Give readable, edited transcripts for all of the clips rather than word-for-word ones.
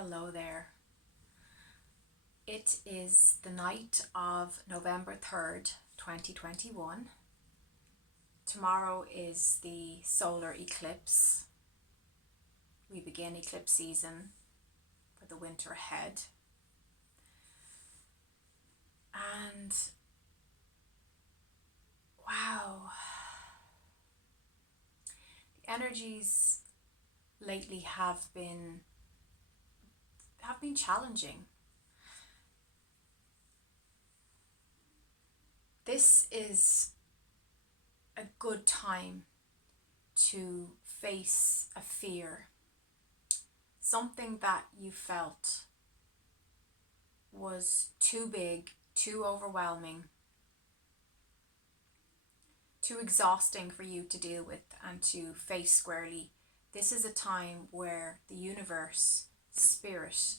Hello there. It is the night of November 3rd, 2021. Tomorrow is the solar eclipse. We begin eclipse season for the winter ahead. And wow, the energies lately have been challenging. This is a good time to face a fear, something that you felt was too big, too overwhelming, too exhausting for you to deal with and to face squarely. This is a time where the universe, spirit,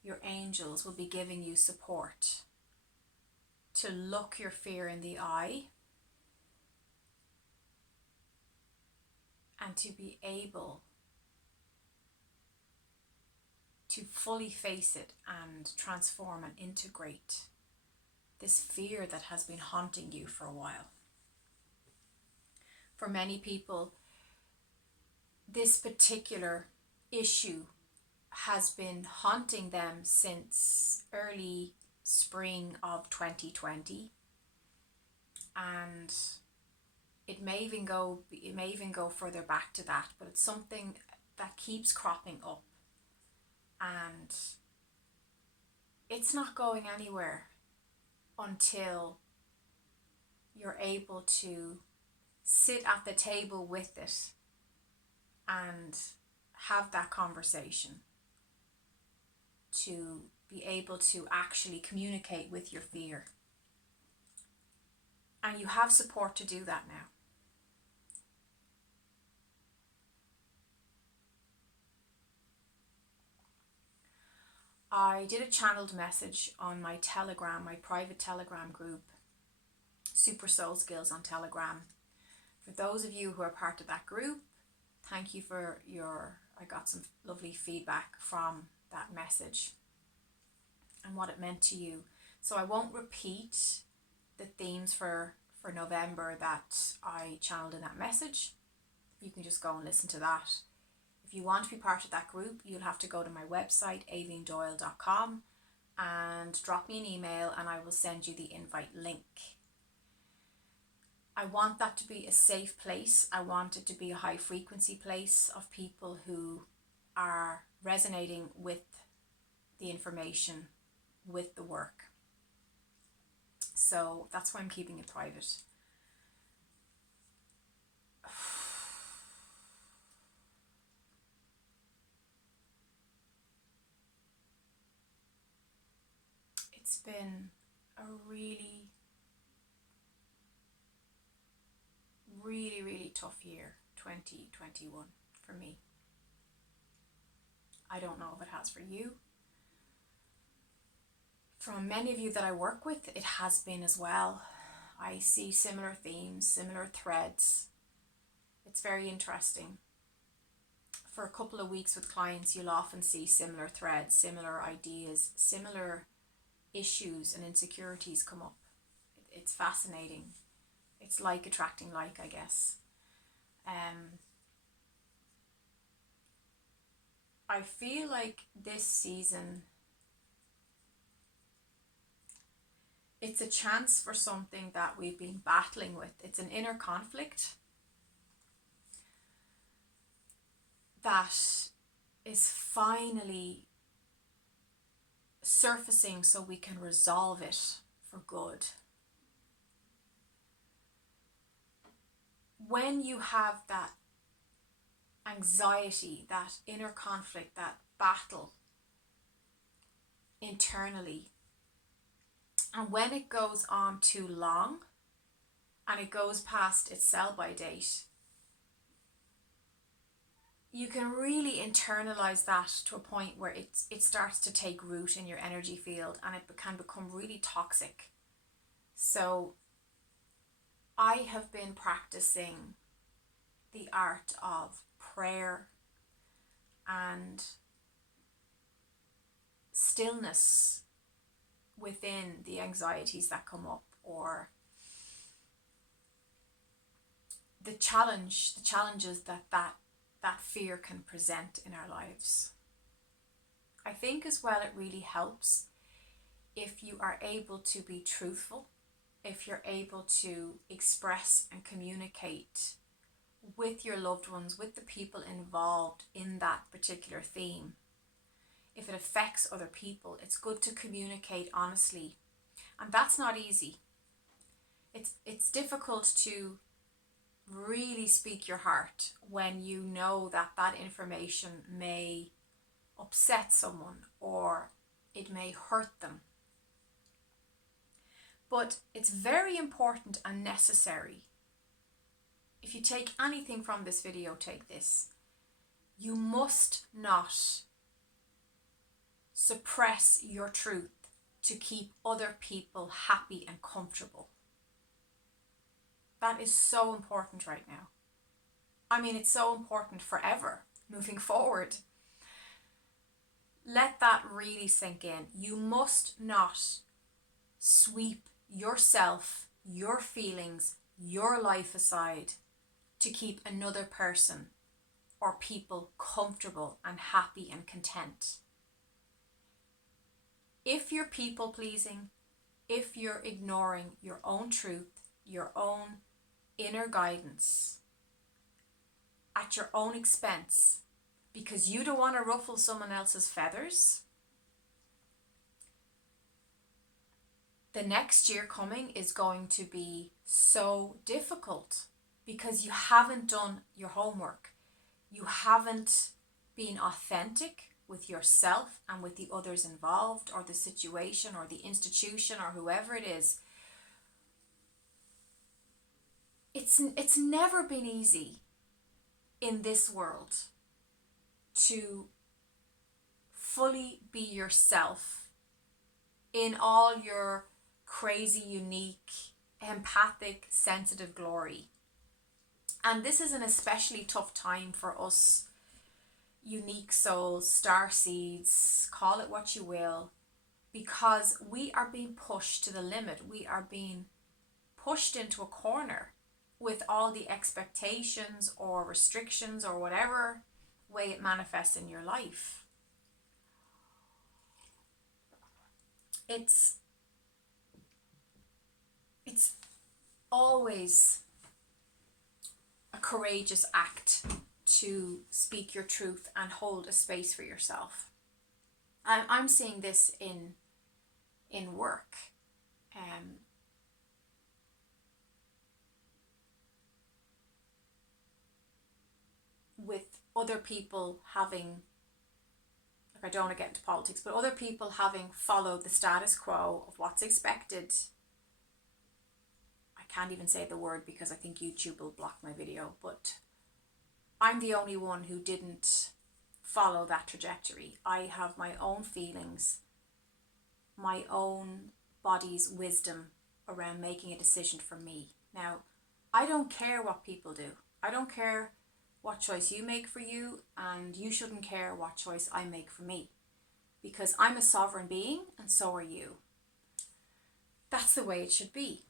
your angels will be giving you support to look your fear in the eye and to be able to fully face it and transform and integrate this fear that has been haunting you for a while. For many people, this particular issue has been haunting them since early spring of 2020, and it may even go further back to that, but it's something that keeps cropping up and it's not going anywhere until you're able to sit at the table with it and have that conversation, to be able to actually communicate with your fear. And you have support to do that now. I did a channeled message on my Telegram, my private Telegram group, Super Soul Skills on Telegram. For those of you who are part of that group, thank you for I got some lovely feedback from that message and what it meant to you. So I won't repeat the themes for November that I channeled in that message. You can just go and listen to that. If you want to be part of that group, you'll have to go to my website, aileendoyle.com, and drop me an email and I will send you the invite link. I want that to be a safe place. I want it to be a high frequency place of people who are resonating with the information, with the work. So that's why I'm keeping it private. It's been a really tough year, 2021, for me. I don't know if it has for you. From many of you that I work with, it has been as well. I see similar themes, similar threads. It's very interesting. For a couple of weeks with clients, you'll often see similar threads, similar ideas, similar issues and insecurities come up. It's fascinating. It's like attracting like, I guess. I feel like this season, it's a chance for something that we've been battling with. It's an inner conflict that is finally surfacing so we can resolve it for good. When you have that anxiety, that inner conflict, that battle internally, and when it goes on too long and it goes past its sell-by date, you can really internalize that to a point where it starts to take root in your energy field and it can become really toxic. So I have been practicing the art of prayer and stillness within the anxieties that come up, or the challenges that fear can present in our lives. I think as well it really helps if you are able to be truthful, if you're able to express and communicate with your loved ones, with the people involved in that particular theme. If it affects other people, it's good to communicate honestly. And that's not easy. It's difficult to really speak your heart when you know that information may upset someone or it may hurt them. But it's very important and necessary. If you take anything from this video, take this. You must not suppress your truth to keep other people happy and comfortable. That is so important right now. I mean, it's so important forever moving forward. Let that really sink in. You must not sweep yourself, your feelings, your life aside to keep another person or people comfortable and happy and content. If you're people pleasing, if you're ignoring your own truth, your own inner guidance at your own expense because you don't want to ruffle someone else's feathers, the next year coming is going to be so difficult because you haven't done your homework. You haven't been authentic with yourself and with the others involved, or the situation or the institution or whoever it is. It's never been easy in this world to fully be yourself in all your crazy, unique, empathic, sensitive glory. And this is an especially tough time for us unique souls, star seeds, call it what you will, because we are being pushed to the limit. We are being pushed into a corner with all the expectations or restrictions or whatever way it manifests in your life. It's always a courageous act to speak your truth and hold a space for yourself. I'm seeing this in work. With other people having, like, I don't want to get into politics, but other people having followed the status quo of what's expected. I can't even say the word because I think YouTube will block my video, but I'm the only one who didn't follow that trajectory. I have my own feelings, my own body's wisdom around making a decision for me. Now, I don't care what people do. I don't care what choice you make for you, and you shouldn't care what choice I make for me, because I'm a sovereign being and so are you. That's the way it should be.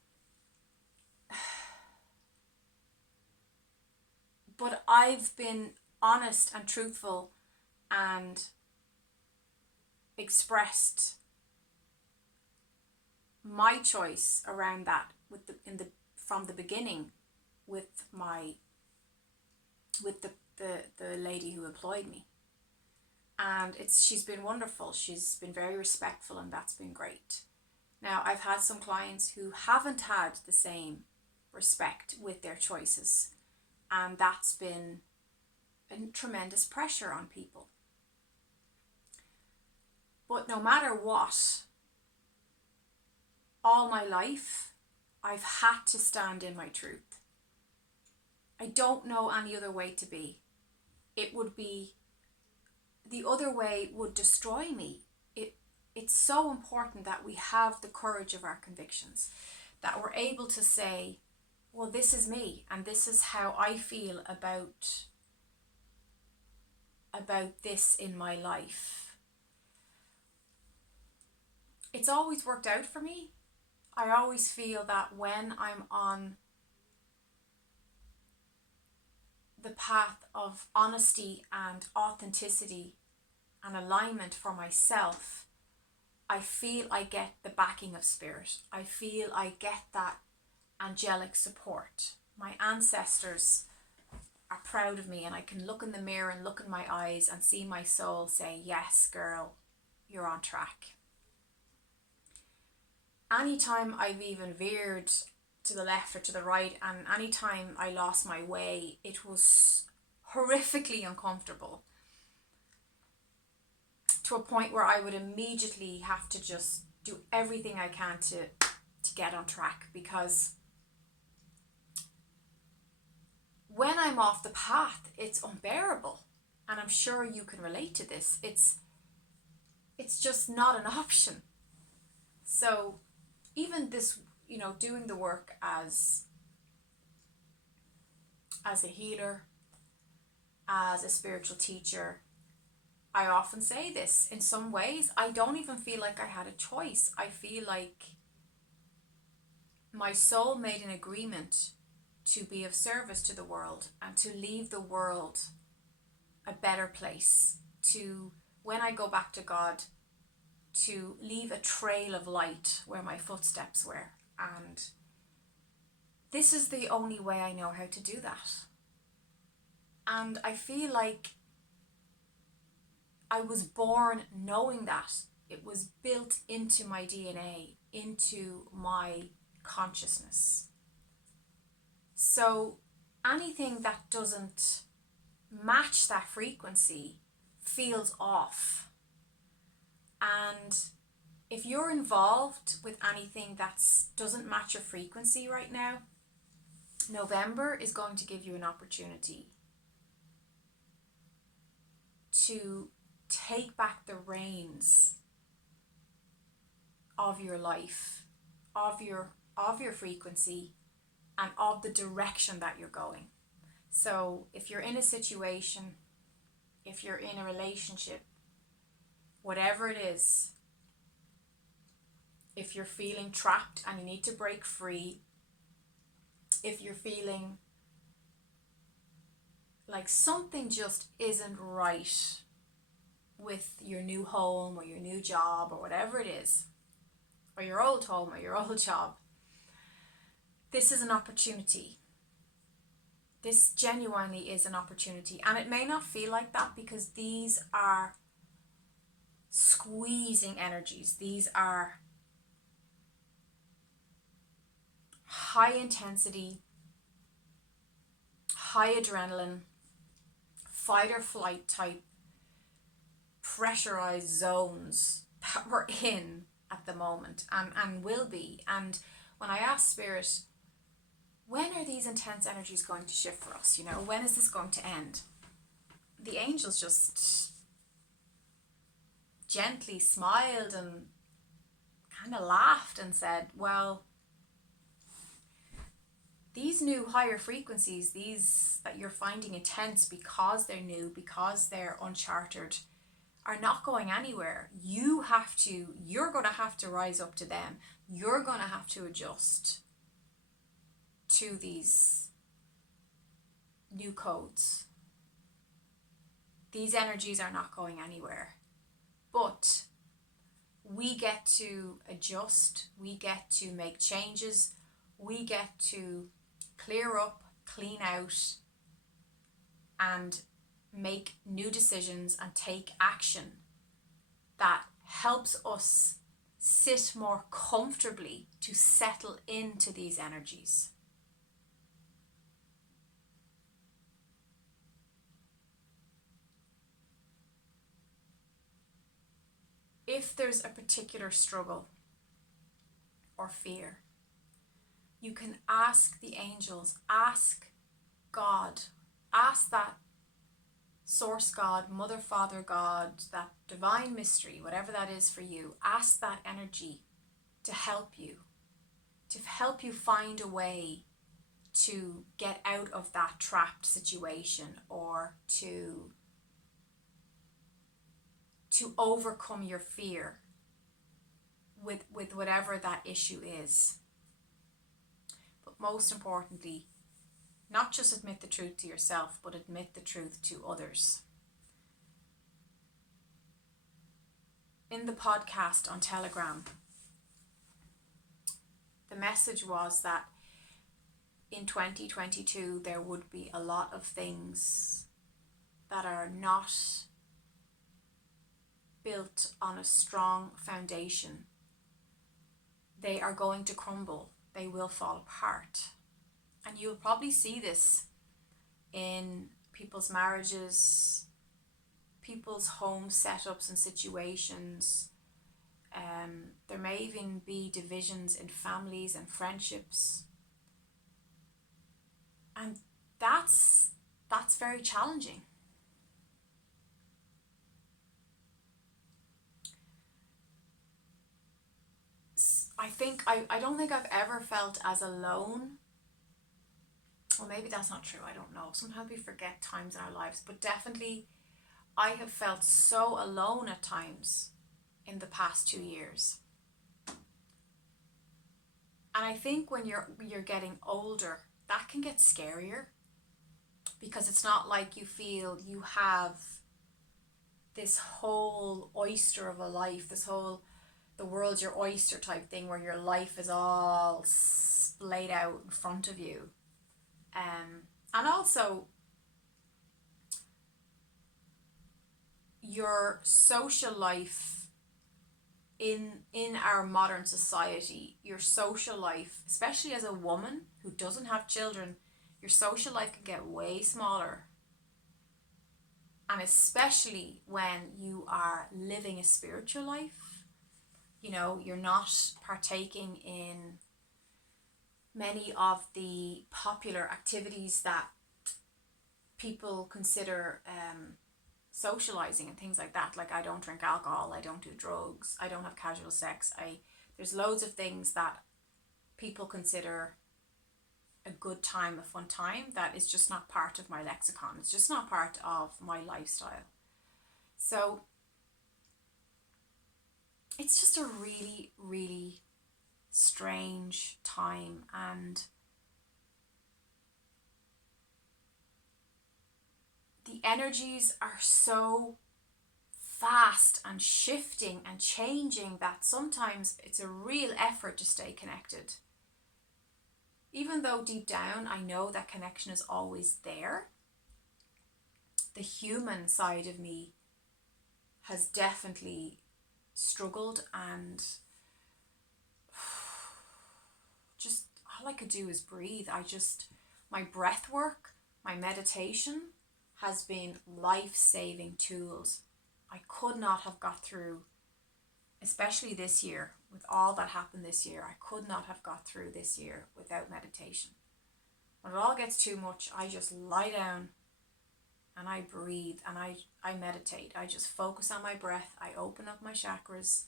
But I've been honest and truthful and expressed my choice around that from the beginning with the lady who employed me. And she's been wonderful. She's been very respectful, and that's been great. Now, I've had some clients who haven't had the same respect with their choices, and that's been a tremendous pressure on people. But no matter what, all my life, I've had to stand in my truth. I don't know any other way to be. It would be, the other way would destroy me. It's so important that we have the courage of our convictions, that we're able to say, well, this is me, and this is how I feel about this in my life. it's always worked out for me. I always feel that when I'm on the path of honesty and authenticity and alignment for myself, I feel I get the backing of spirit. I feel I get that angelic support. My ancestors are proud of me, and I can look in the mirror and look in my eyes and see my soul say, yes, girl, you're on track. Anytime I've even veered to the left or to the right, and anytime I lost my way, it was horrifically uncomfortable, to a point where I would immediately have to just do everything I can to get on track, because when I'm off the path, it's unbearable. And I'm sure you can relate to this. It's just not an option. So even this, doing the work as a healer, as a spiritual teacher, I often say this, in some ways, I don't even feel like I had a choice. I feel like my soul made an agreement to be of service to the world and to leave the world a better place, to, when I go back to God, to leave a trail of light where my footsteps were. And this is the only way I know how to do that. And I feel like I was born knowing that. It was built into my DNA, into my consciousness. So anything that doesn't match that frequency feels off. And if you're involved with anything that doesn't match your frequency right now, November is going to give you an opportunity to take back the reins of your life, of your frequency, and of the direction that you're going. So if you're in a situation, if you're in a relationship, whatever it is, if you're feeling trapped and you need to break free, if you're feeling like something just isn't right with your new home or your new job or whatever it is, or your old home or your old job, this is an opportunity. This genuinely is an opportunity. And it may not feel like that because these are squeezing energies. These are high intensity, high adrenaline, fight or flight type pressurized zones that we're in at the moment and will be. And when I ask Spirit, when are these intense energies going to shift for us? When is this going to end? The angels just gently smiled and kind of laughed and said, well, these new higher frequencies, these that you're finding intense because they're new, because they're uncharted, are not going anywhere. You're going to have to rise up to them. You're going to have to adjust to these new codes. These energies are not going anywhere. But we get to adjust, we get to make changes, we get to clear up, clean out, and make new decisions and take action that helps us sit more comfortably to settle into these energies. If there's a particular struggle or fear, you can ask the angels, ask God, ask that source God, mother, father God, that divine mystery, whatever that is for you, ask that energy to help you find a way to get out of that trapped situation, or to overcome your fear with whatever that issue is. But most importantly, not just admit the truth to yourself, but admit the truth to others. In the podcast on Telegram, the message was that in 2022 there would be a lot of things that are not built on a strong foundation. They are going to crumble. They will fall apart. And you'll probably see this in people's marriages, people's home setups and situations. There may even be divisions in families and friendships. And that's very challenging. I don't think I've ever felt as alone. Well, maybe that's not true, I don't know. Sometimes we forget times in our lives, but definitely I have felt so alone at times in the past 2 years. And I think when you're getting older, that can get scarier, because it's not like you feel you have this whole oyster of a life, the world's your oyster type thing, where your life is all splayed out in front of you. And also your social life in our modern society, your social life, especially as a woman who doesn't have children, your social life can get way smaller. And especially when you are living a spiritual life, you're not partaking in many of the popular activities that people consider socializing and things like that. Like, I don't drink alcohol, I don't do drugs, I don't have casual sex. There's loads of things that people consider a good time, a fun time, that is just not part of my lexicon. It's just not part of my lifestyle. So it's just a really, really strange time, and the energies are so fast and shifting and changing that sometimes it's a real effort to stay connected. Even though deep down I know that connection is always there, the human side of me has definitely struggled, and just all I could do is breathe. My breath work, my meditation has been life-saving tools. I could not have got through, especially this year, with all that happened this year, I could not have got through this year without meditation. When it all gets too much, I just lie down and I breathe and I meditate. I just focus on my breath. I open up my chakras.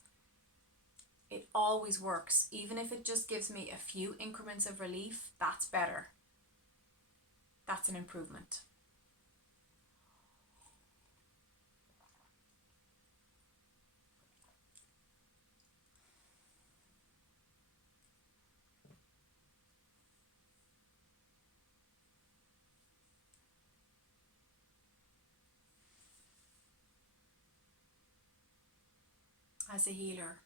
It always works. Even if it just gives me a few increments of relief, that's better. That's an improvement. As a healer,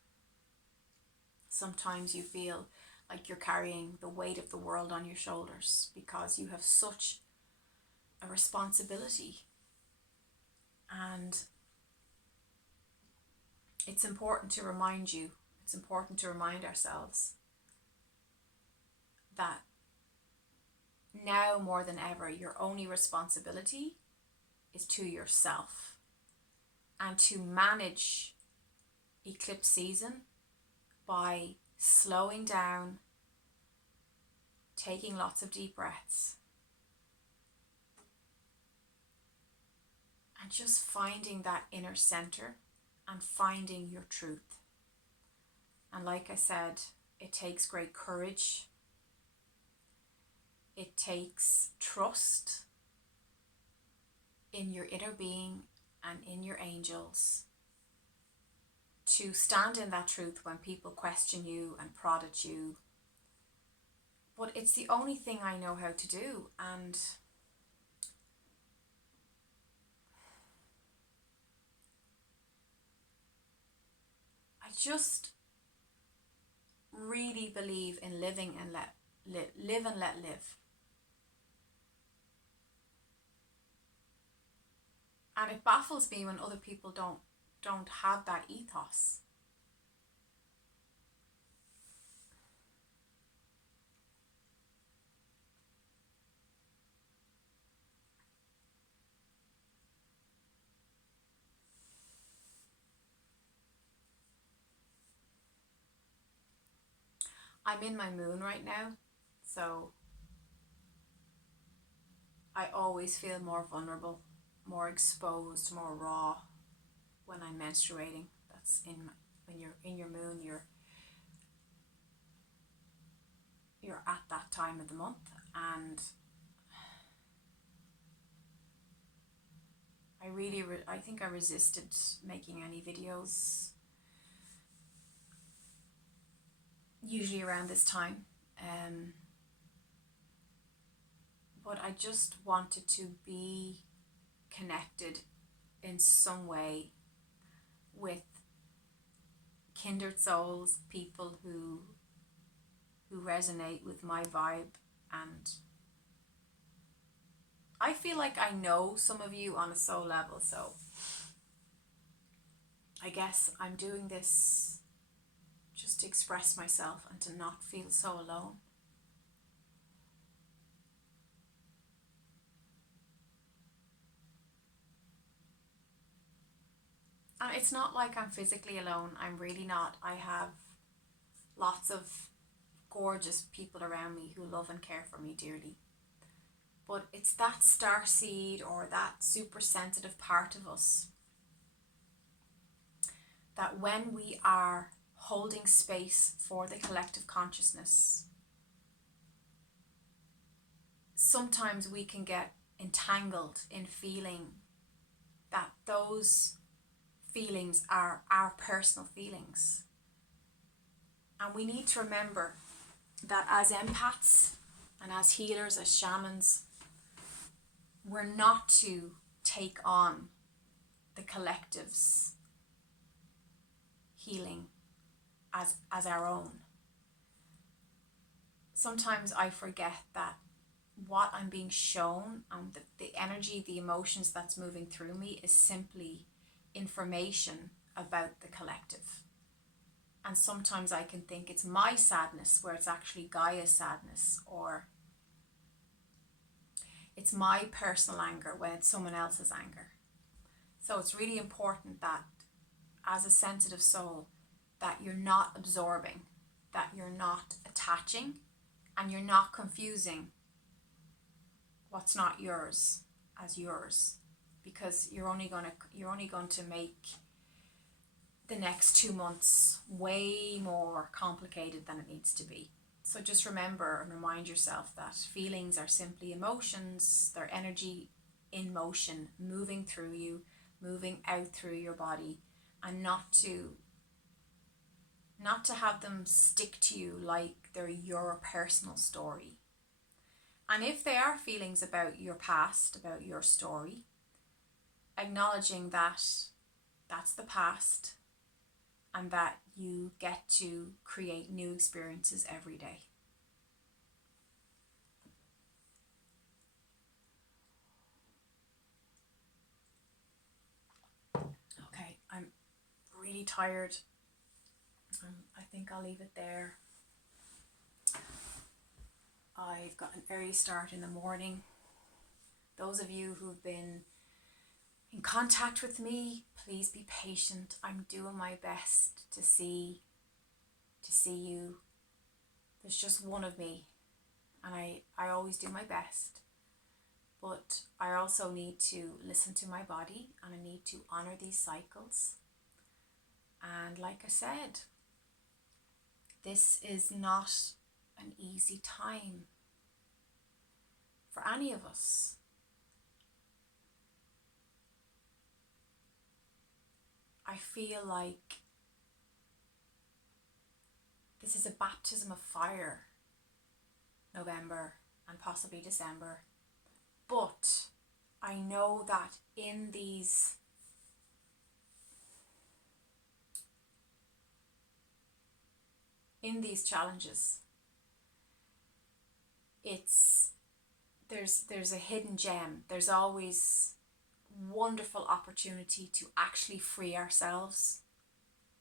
sometimes you feel like you're carrying the weight of the world on your shoulders, because you have such a responsibility. And it's important to remind ourselves that now more than ever, your only responsibility is to yourself, and to manage eclipse season by slowing down, taking lots of deep breaths, and just finding that inner center and finding your truth. And like I said, it takes great courage. It takes trust in your inner being and in your angels to stand in that truth when people question you and prod at you. But it's the only thing I know how to do, and I just really believe in living and live and let live. And it baffles me when other people don't have that ethos. I'm in my moon right now, so I always feel more vulnerable, more exposed, more raw when I'm menstruating. That's when you're in your moon, you're at that time of the month, and I think I resisted making any videos usually around this time, but I just wanted to be connected in some way with kindred souls, people who resonate with my vibe. And I feel like I know some of you on a soul level, so I guess I'm doing this just to express myself and to not feel so alone. And it's not like I'm physically alone. I'm really not. I have lots of gorgeous people around me who love and care for me dearly. But it's that starseed or that super sensitive part of us that when we are holding space for the collective consciousness, sometimes we can get entangled in feeling that those feelings are our personal feelings. And we need to remember that as empaths and as healers, as shamans, we're not to take on the collective's healing as our own. Sometimes I forget that what I'm being shown and the energy, the emotions that's moving through me is simply information about the collective. And sometimes I can think it's my sadness where it's actually Gaia's sadness, or it's my personal anger when it's someone else's anger. So it's really important that as a sensitive soul, that you're not absorbing, that you're not attaching, and you're not confusing what's not yours as yours, because you're only going to make the next 2 months way more complicated than it needs to be. So just remember and remind yourself that feelings are simply emotions. They're energy in motion, moving through you, moving out through your body, and not to have them stick to you like they're your personal story. And if they are feelings about your past, about your story, acknowledging that that's the past and that you get to create new experiences every day. Okay, I'm really tired. I think I'll leave it there. I've got an early start in the morning. Those of you who've been in contact with me, please be patient. I'm doing my best to see you. There's just one of me, and I always do my best. But I also need to listen to my body, and I need to honor these cycles. And like I said, this is not an easy time for any of us. I feel like This is a baptism of fire, November and possibly December. But I know that in these challenges, there's a hidden gem. There's always wonderful opportunity to actually free ourselves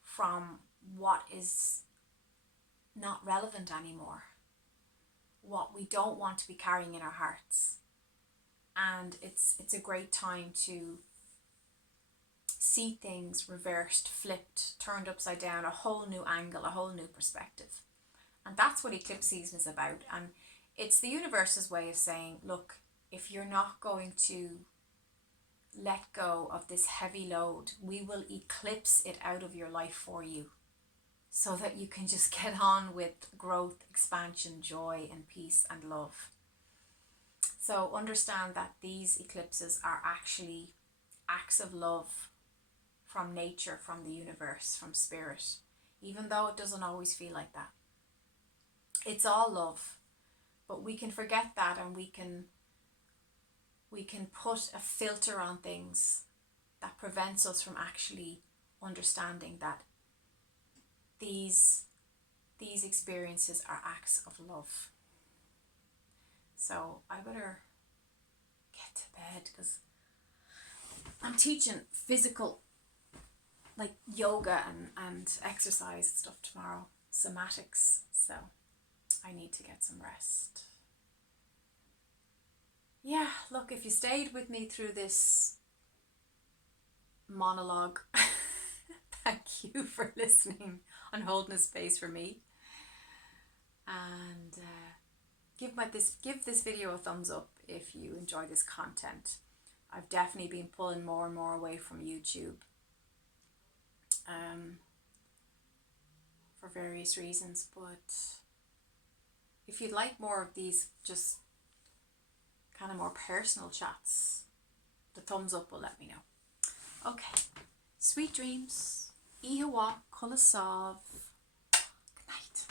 from what is not relevant anymore, what we don't want to be carrying in our hearts. And it's a great time to see things reversed, flipped, turned upside down, a whole new angle, a whole new perspective. And that's what eclipse season is about. And it's the universe's way of saying, look, if you're not going to let go of this heavy load, we will eclipse it out of your life for you, so that you can just get on with growth, expansion, joy and peace and love. So understand that these eclipses are actually acts of love from nature, from the universe, from spirit, even though it doesn't always feel like that. It's all love, but we can forget that, and we can put a filter on things that prevents us from actually understanding that these experiences are acts of love. So I better get to bed, because I'm teaching physical, like yoga and exercise and stuff tomorrow, somatics, so I need to get some rest. Yeah, look, if you stayed with me through this monologue, thank you for listening and holding a space for me. And give this video a thumbs up if you enjoy this content. I've definitely been pulling more and more away from YouTube for various reasons, but if you'd like more of these just kind of more personal chats, the thumbs up will let me know. Okay, sweet dreams. Ihawa Kulasav. Good night.